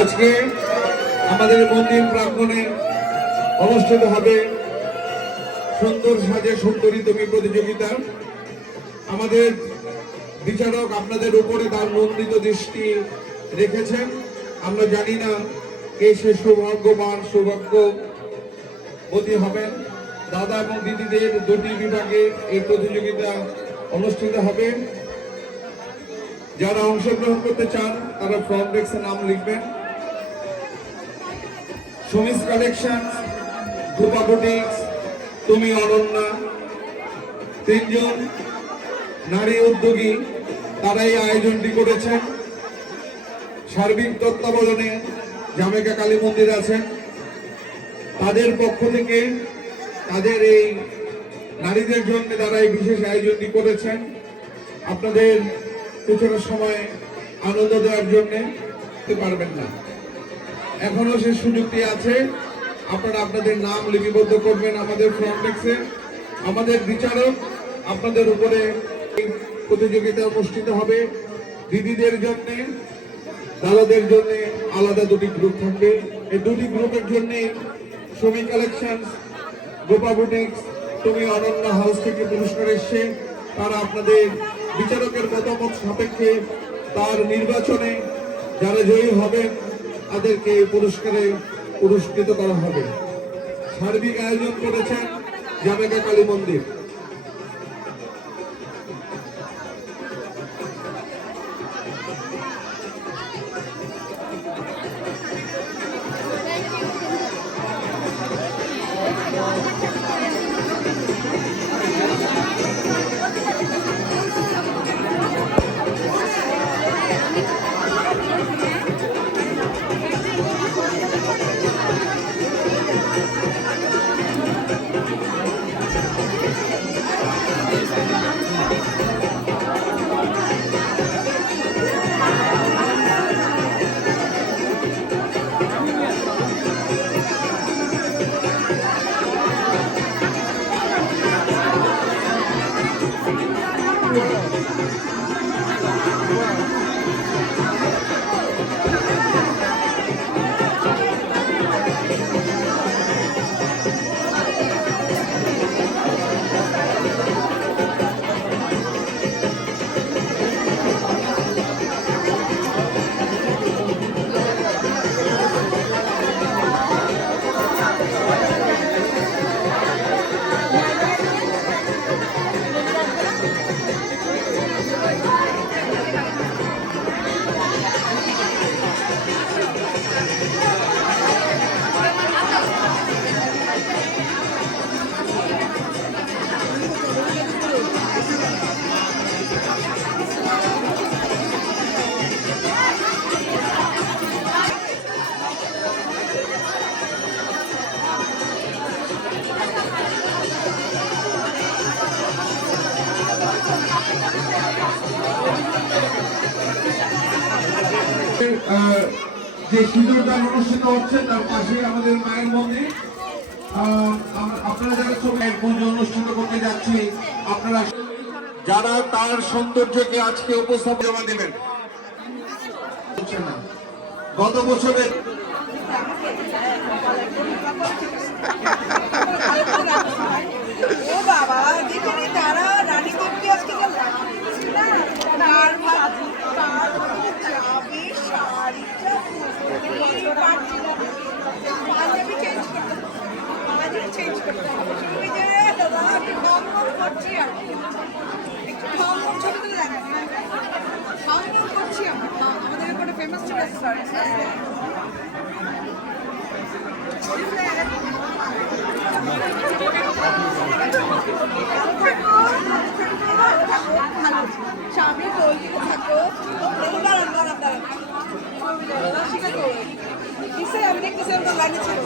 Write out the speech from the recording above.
আজকে আমাদের মন্দির প্রাঙ্গণে অনুষ্ঠিত হবে সুন্দর সাজে সুন্দরী তুমি প্রতিযোগিতা। আমাদের বিচারক আপনাদের উপরে তার নন্দিত দৃষ্টি রেখেছেন। আমরা জানি না কে সে সৌভাগ্যবান সৌভাগ্যবতী হবেন। দাদা এবং দিদিদের দুটি বিভাগে এই প্রতিযোগিতা অনুষ্ঠিত হবে। যারা অংশগ্রহণ করতে চান তারা ফ্রন্ট ডেস্কে নাম লিখবেন। সুমিস কালেকশন, ধূপা বুটিক্স, তুমি অনন্যা, তিনজন নারী উদ্যোগী তারা এই আয়োজনটি করেছেন। সার্বিক তত্ত্বাবধানে জামেকা কালী মন্দির আছেন। তাদের পক্ষ থেকে তাদের এই নারীদের জন্য তারা এই বিশেষ আয়োজনটি করেছেন। আপনাদের কিছুটা সময় আনন্দ দেওয়ার জন্য পারবেন না, এখনো সে সুযোগটি আছে। আপনারা আপনাদের নাম লিপিবদ্ধ করবেন আমাদের ফ্রন্ট ডেস্কে। আমাদের বিচারক আপনাদের উপরে প্রতিযোগিতা অনুষ্ঠিত হবে। দিদিদের জন্য দাদাদের জন্য আলাদা দুটি গ্রুপ থাকবে। এই দুটি গ্রুপের জন্য সুমি কালেকশন, গোপা বুটিক্স, তুমি অনন্য হাউস থেকে পুরস্কার এসছে। তারা আপনাদের বিচারকের মতামত সাপেক্ষে তার নির্বাচনে যারা জয়ী হবে তাদেরকে পুরস্কারে পুরস্কৃত করা হবে। সার্বিক আয়োজন করেছেন জামেকা কালী মন্দির। যে সিঁদুরদান অনুষ্ঠিত হচ্ছে তার পাশে আমাদের মায়ের মন্দির। আপনারা যারা ছবি পুজো অনুষ্ঠিত করতে যাচ্ছি, আপনারা যারা তার সৌন্দর্যকে আজকে উপস্থাপন জমা দেবেন। গত বছরের আমাদের ফেমাস সামনে বলতে থাকো দাঁড়ান দাঁড়ান দাঁড়ান কিসে আমি দেখতেছি লাইনে ছিল